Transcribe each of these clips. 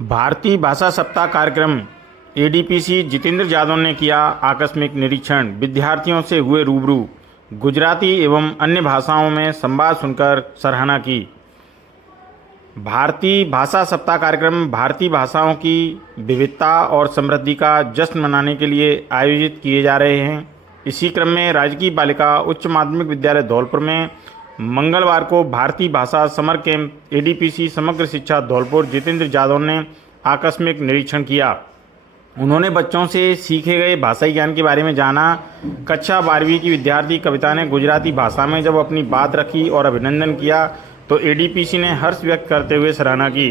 भारतीय भाषा सप्ताह कार्यक्रम एडीपीसी जितेंद्र जादव ने किया आकस्मिक निरीक्षण। विद्यार्थियों से हुए रूबरू। गुजराती एवं अन्य भाषाओं में संवाद सुनकर सराहना की। भारतीय भाषा सप्ताह कार्यक्रम भारतीय भाषाओं की विविधता और समृद्धि का जश्न मनाने के लिए आयोजित किए जा रहे हैं। इसी क्रम में राजकीय बालिका उच्च माध्यमिक विद्यालय धौलपुर में मंगलवार को भारतीय भाषा समर कैंप एडीपीसी समग्र शिक्षा धौलपुर जितेंद्र जादव ने आकस्मिक निरीक्षण किया। उन्होंने बच्चों से सीखे गए भाषाई ज्ञान के बारे में जाना। कक्षा 12वीं की विद्यार्थी कविता ने गुजराती भाषा में जब अपनी बात रखी और अभिनंदन किया तो एडीपीसी ने हर्ष व्यक्त करते हुए सराहना की।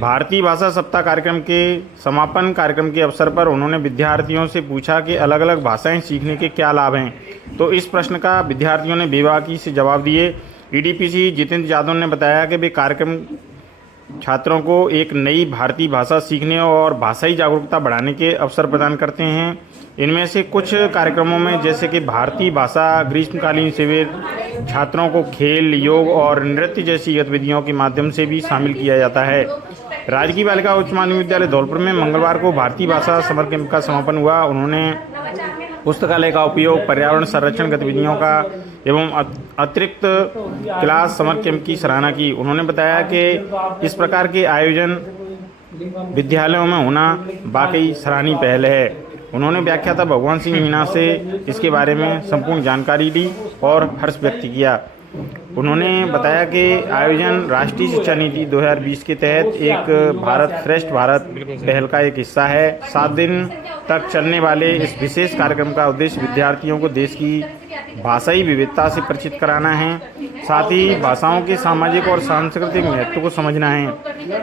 भारतीय भाषा सप्ताह कार्यक्रम के समापन कार्यक्रम के अवसर पर उन्होंने विद्यार्थियों से पूछा कि अलग अलग भाषाएं सीखने के क्या लाभ हैं, तो इस प्रश्न का विद्यार्थियों ने बेबाकी से जवाब दिए। एडीपीसी जितेंद्र जादव ने बताया कि वे कार्यक्रम छात्रों को एक नई भारतीय भाषा सीखने और भाषाई जागरूकता बढ़ाने के अवसर प्रदान करते हैं। इनमें से कुछ कार्यक्रमों में जैसे कि भारतीय भाषा ग्रीष्मकालीन शिविर, छात्रों को खेल, योग और नृत्य जैसी गतिविधियों के माध्यम से भी शामिल किया जाता है। राजकीय बालिका उच्च माध्यमिक विद्यालय धौलपुर में मंगलवार को भारतीय भाषा समर कैंप का समापन हुआ। उन्होंने पुस्तकालय का उपयोग, पर्यावरण संरक्षण गतिविधियों का एवं अतिरिक्त क्लास समर कैंप की सराहना की। उन्होंने बताया कि इस प्रकार के आयोजन विद्यालयों में होना वाकई सराहनीय पहल है। उन्होंने व्याख्याता भगवान सिंह मीणा से इसके बारे में संपूर्ण जानकारी ली और हर्ष व्यक्त किया। उन्होंने बताया कि आयोजन राष्ट्रीय शिक्षा नीति 2020 के तहत एक भारत श्रेष्ठ भारत पहल का एक हिस्सा है। 7 दिन तक चलने वाले इस विशेष कार्यक्रम का उद्देश्य विद्यार्थियों को देश की भाषाई विविधता से परिचित कराना है, साथ ही भाषाओं के सामाजिक और सांस्कृतिक महत्व को समझना है।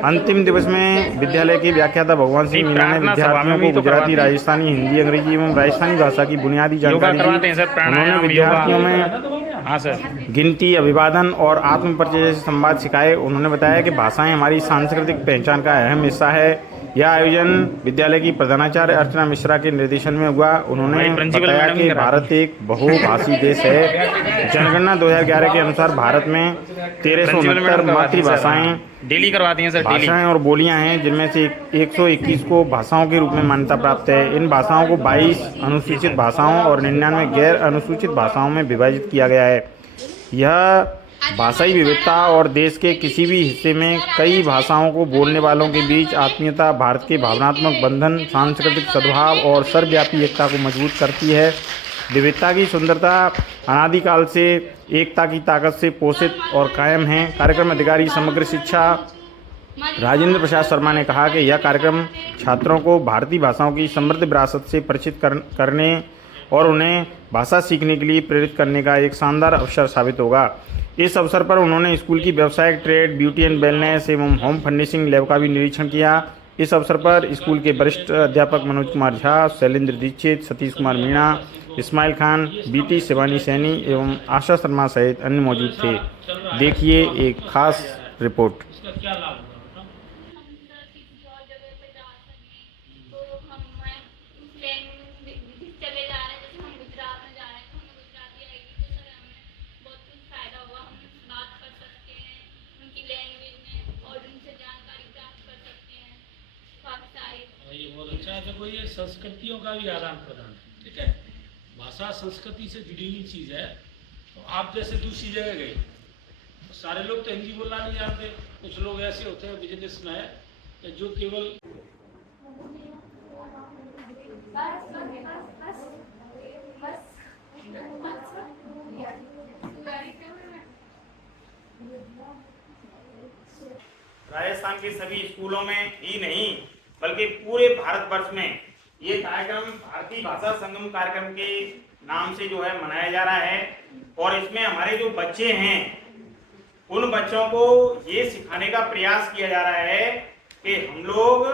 अंतिम दिवस में विद्यालय के व्याख्याता भगवान सिंह मीणा ने विद्यार्थियों को गुजराती, राजस्थानी, हिंदी, अंग्रेजी एवं राजस्थानी भाषा की बुनियादी जानकारी दी। उन्होंने विद्यार्थियों में गिनती, अभिवादन और आत्म परिचय जैसे संवाद सिखाए। उन्होंने बताया कि भाषाएं हमारी सांस्कृतिक पहचान का अहम हिस्सा है। यह आयोजन विद्यालय की प्रधानाचार्य अर्चना मिश्रा के निर्देशन में हुआ। उन्होंने बताया कि भारत एक बहुभाषी देश है। जनगणना 2011 के अनुसार भारत में 1369 मातृभाषाएं भाषाएं और बोलियां हैं, जिनमें से 121 को भाषाओं के रूप में मान्यता प्राप्त है। इन भाषाओं को 22 अनुसूचित भाषाओं और 99 गैर अनुसूचित भाषाओं में विभाजित किया गया है। यह भाषाई विविधता और देश के किसी भी हिस्से में कई भाषाओं को बोलने वालों के बीच आत्मीयता, भारत के भावनात्मक बंधन, सांस्कृतिक सद्भाव और सर्वव्यापी एकता को मजबूत करती है। विविधता की सुंदरता अनादिकाल से एकता की ताकत से पोषित और कायम है। कार्यक्रम अधिकारी समग्र शिक्षा राजेंद्र प्रसाद शर्मा ने कहा कि यह कार्यक्रम छात्रों को भारतीय भाषाओं की समृद्ध विरासत से परिचित करने और उन्हें भाषा सीखने के लिए प्रेरित करने का एक शानदार अवसर साबित होगा। इस अवसर पर उन्होंने स्कूल की व्यावसायिक ट्रेड, ब्यूटी एंड वेलनेस एवं होम फर्निशिंग लैब का भी निरीक्षण किया। इस अवसर पर स्कूल के वरिष्ठ अध्यापक मनोज कुमार झा, शैलेंद्र दीक्षित, सतीश कुमार मीणा, इस्माइल खान, बीटी शिवानी सैनी एवं आशा शर्मा सहित अन्य मौजूद थे। देखिए एक खास रिपोर्ट। ये बहुत अच्छा है। देखो, ये संस्कृतियों का भी आदान प्रदान है, ठीक है। भाषा संस्कृति से जुड़ी हुई चीज़ है। तो आप जैसे दूसरी जगह गए तो सारे लोग तो हिंदी बोलना नहीं जानते। कुछ लोग ऐसे होते हैं बिजनेस में जो केवल राजस्थान के सभी स्कूलों में ही नहीं बल्कि पूरे भारतवर्ष में ये कार्यक्रम भारतीय भाषा संगम कार्यक्रम के नाम से जो है मनाया जा रहा है। और इसमें हमारे जो बच्चे हैं उन बच्चों को ये सिखाने का प्रयास किया जा रहा है कि हम लोग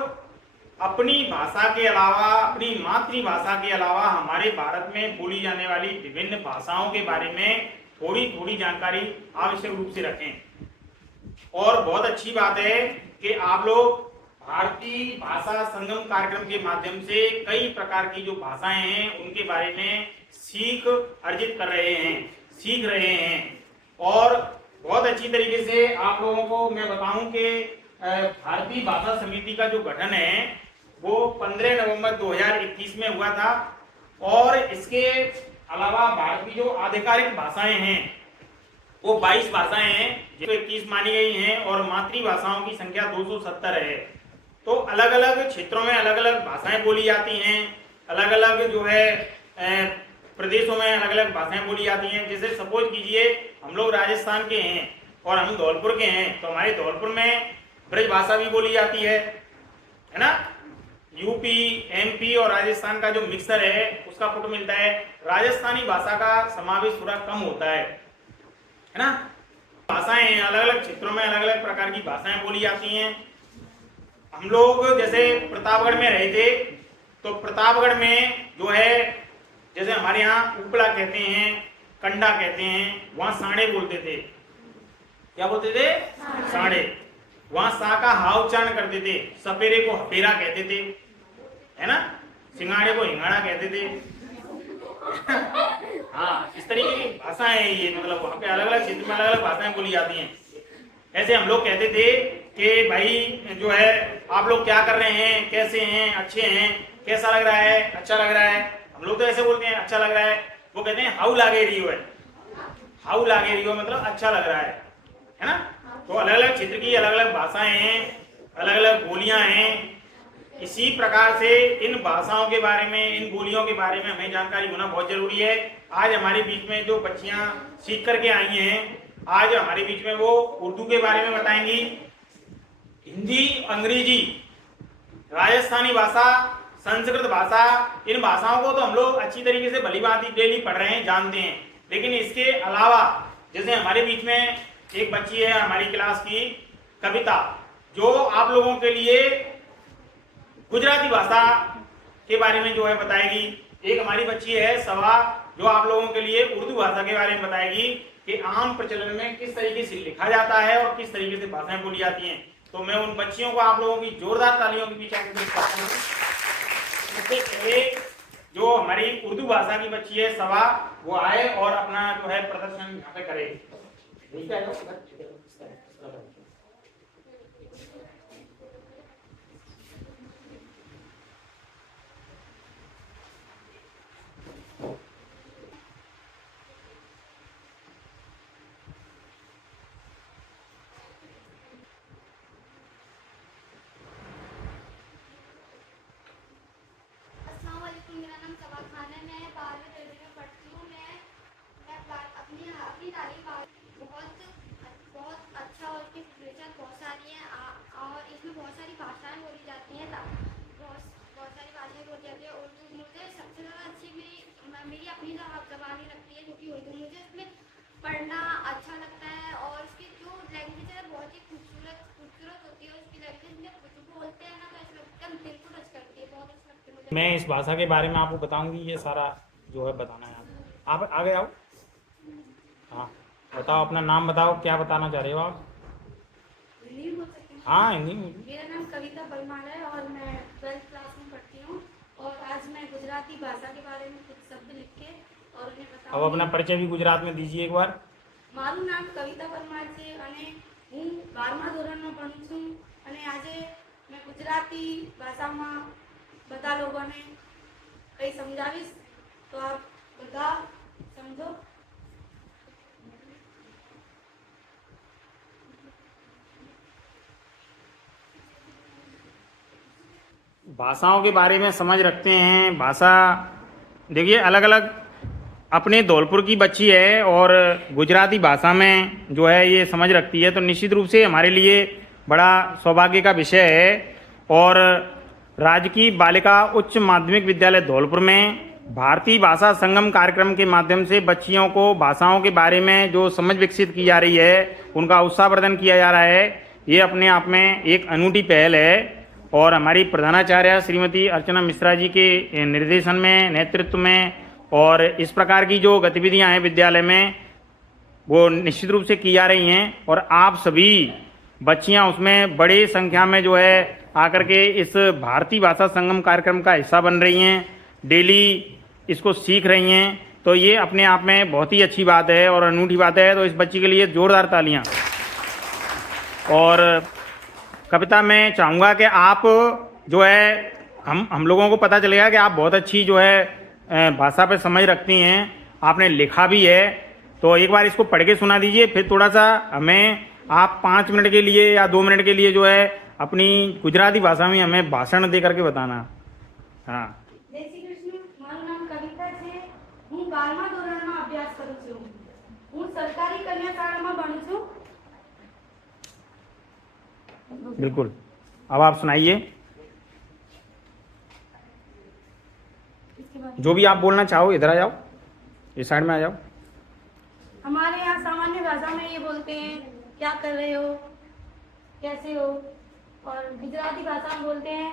अपनी भाषा के अलावा, अपनी मातृभाषा के अलावा हमारे भारत में बोली जाने वाली विभिन्न भाषाओं के बारे में थोड़ी थोड़ी जानकारी आवश्यक रूप से रखें। और बहुत अच्छी बात है कि आप लोग भारतीय भाषा संगम कार्यक्रम के माध्यम से कई प्रकार की जो भाषाएं हैं उनके बारे में सीख अर्जित कर रहे हैं, सीख रहे हैं। और बहुत अच्छी तरीके से आप लोगों को मैं बताऊं कि भारतीय भाषा समिति का जो गठन है वो 15 नवंबर 2021 में हुआ था और इसके अलावा भारत की जो आधिकारिक भाषाएं हैं वो 22 भाषाएं हैं जो 21 मानी गई हैं और मातृभाषाओं की संख्या 270 है। तो अलग अलग क्षेत्रों में अलग अलग भाषाएं बोली जाती हैं, अलग अलग जो है प्रदेशों में अलग अलग भाषाएं बोली जाती हैं। जैसे सपोज कीजिए हम लोग राजस्थान के हैं और हम धौलपुर के हैं, तो हमारे धौलपुर में ब्रज भाषा भी बोली जाती है ना। यूपी, एमपी और राजस्थान का जो मिक्सर है उसका फुट मिलता है। राजस्थानी भाषा का समावेश थोड़ा कम होता है ना। भाषाएं हैं, अलग अलग क्षेत्रों में अलग अलग प्रकार की भाषाएं बोली जाती हैं। हम लोग जैसे प्रतापगढ़ में रहे थे तो प्रतापगढ़ में जो है जैसे हमारे यहाँ उपला कहते हैं, कंडा कहते हैं, वहां साढ़े बोलते थे। क्या बोलते थे? साढ़े। वहां सा का हा उच्चारण करते थे। सपेरे को हपेरा कहते थे, है ना। सिंगाड़े को हिंगाड़ा कहते थे। हाँ, इस तरीके की भाषा है ये, मतलब वहाँ पे अलग अलग क्षेत्र में अलग अलग भाषाएं बोली जाती हैं। ऐसे हम लोग कहते थे कि भाई जो है आप लोग क्या कर रहे हैं, कैसे हैं, अच्छे हैं, कैसा लग रहा है, अच्छा लग रहा है। हम लोग तो ऐसे बोलते हैं अच्छा लग रहा है। वो कहते हैं हाउ लागे रही है, हाउ लागे रही हो मतलब अच्छा लग रहा है ना। तो अलग अलग क्षेत्र की अलग अलग भाषाएं हैं, अलग अलग बोलियां हैं। इसी प्रकार से इन भाषाओं के बारे में, इन बोलियों के बारे में हमें जानकारी होना बहुत जरूरी है। आज हमारे बीच में जो बच्चियां सीख करके आई हैं, आज हमारे बीच में वो उर्दू के बारे में बताएंगी, हिंदी, अंग्रेजी, राजस्थानी भाषा, संस्कृत भाषा। इन भाषाओं को तो हम लोग अच्छी तरीके से भली भांति डेली पढ़ रहे हैं, जानते हैं। लेकिन इसके अलावा जैसे हमारे बीच में एक बच्ची है हमारी क्लास की, कविता, जो आप लोगों के लिए गुजराती भाषा के बारे में जो है बताएगी। एक हमारी बच्ची है सवा, जो आप लोगों के लिए उर्दू भाषा के बारे में बताएगी कि आम प्रचलन में किस तरीके से लिखा जाता है और किस तरीके से भाषाएं बोली जाती हैं। तो मैं उन बच्चियों को आप लोगों की जोरदार तालियों के बीच आके करता हूँ। इससे पहले जो हमारी उर्दू भाषा की बच्ची है सवा, वो आए और अपना जो है प्रदर्शन यहाँ पे करे। ठीक है, मेरा नाम सबा खान है। मैं 12वीं दर्जे में पढ़ती हूँ। मैं अपनी तारीफ बहुत अच्छा और इसकी लिटरेचर बहुत सारी है और इसमें बहुत सारी भाषाएं बोली जाती हैं। बहुत सारी भाषाएं बोली जाती है। उर्दू मुझे सबसे ज़्यादा अच्छी मेरी अपनी ज़बानी लगती है, क्योंकि उर्दू मुझे इसमें पढ़ना अच्छा लगता है और इसकी जो लैंग्वेज है बहुत ही खूबसूरत होती है। उसकी लैंग्वेज में कुछ बोलते हैं ना तो ऐसा लगता है दिल को टच करती है, बहुत अच्छा लगता है मुझे। मैं इस भाषा के बारे में आपको बताऊंगी, ये सारा जो है बताना है। आप आगे आओ। हाँ बताओ, अपना नाम बताओ, क्या बताना चाह रहे हो आप? हिंदी में बोल सकते हैं? हाँ हिंदी में। मेरा नाम कविता परमार है और मैं 12th क्लास में पढ़ती हूँ और आज मैं गुजराती भाषा के बारे में कुछ शब्द लिख के और उन्हें बताऊँ। अब अपना परिचय भी गुजरात में दीजिए एक बार। મારું નામ કવિતા પરમાર છે અને હું 12મા ધોરણમાં ભણું છું અને આજે मैं गुजराती भाषाમાં બધા લોકોને કંઈ સમજાવીશ, તો આપ બધા સમજો। भाषाओं के बारे में समझ रखते हैं। भाषा देखिए अलग अलग, अपने धौलपुर की बच्ची है और गुजराती भाषा में जो है ये समझ रखती है, तो निश्चित रूप से हमारे लिए बड़ा सौभाग्य का विषय है। और राजकीय बालिका उच्च माध्यमिक विद्यालय धौलपुर में भारतीय भाषा संगम कार्यक्रम के माध्यम से बच्चियों को भाषाओं के बारे में जो समझ विकसित की जा रही है, उनका उत्साहवर्धन किया जा रहा है। ये अपने आप में एक अनूठी पहल है और हमारी प्रधानाचार्य श्रीमती अर्चना मिश्रा जी के निर्देशन में, नेतृत्व में और इस प्रकार की जो गतिविधियां हैं विद्यालय में, वो निश्चित रूप से की जा रही हैं। और आप सभी बच्चियां उसमें बड़ी संख्या में जो है आकर के इस भारतीय भाषा संगम कार्यक्रम का हिस्सा बन रही हैं, डेली इसको सीख रही हैं। तो ये अपने आप में बहुत ही अच्छी बात है और अनूठी बात है। तो इस बच्ची के लिए जोरदार तालियां। और कविता मैं चाहूँगा कि आप जो है हम लोगों को पता चलेगा कि आप बहुत अच्छी जो है भाषा पे समझ रखती हैं, आपने लिखा भी है, तो एक बार इसको पढ़ के सुना दीजिए। फिर थोड़ा सा हमें आप 5 मिनट के लिए या 2 मिनट के लिए जो है अपनी गुजराती भाषा में हमें भाषण दे करके बताना। हाँ। જય શ્રી કૃષ્ણ. મારું નામ કવિતા છે. હું 12મા ધોરણમાં અભ્યાસ કરું છું. હું સરકારી કન્યા શાળામાં ભણું છું. बिल्कुल, अब आप सुनाइए इसके बाद जो भी आप बोलना चाहो। इधर आ जाओ, इस साइड में आ जाओ। हमारे यहाँ सामान्य भाषा में ये बोलते हैं क्या कर रहे हो, कैसे हो, और गुजराती भाषा में बोलते हैं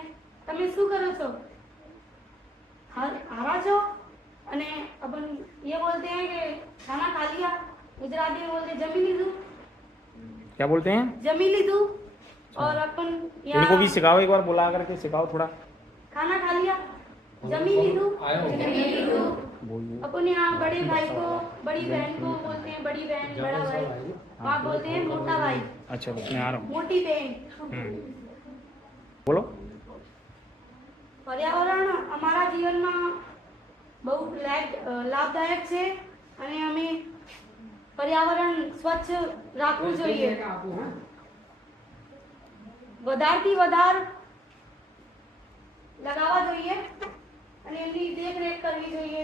તમે શું કરો છો, हारा છો, અને अपन ये बोलते हैं कि खाना खा लिया. गुजराती में बोलते हैं जमी लीधું. क्या बोलते हैं? जमी लीधું. और अपन इनको भी सिखाओ, एक बार बुला करके सिखाओ थोड़ा। खाना खा लिया, जमी लीधुं. अपन यहाँ बड़े भाई को बड़ी बहन को बोलते हैं बड़ी बहन, बड़ा भाई. वहाँ बोलते हैं मोटा भाई, अच्छा, मैं आ रहा हूँ। मोटी बहन. बोलो। पर्यावरण અમારા જીવનમાં બહુ લાભદાયક છે અને અમે પર્યાવરણ સ્વચ્છ રાખવું જોઈએ. વધારથી વધાર લગાવવા જોઈએ અને એમની દેખરેખ કરવી જોઈએ.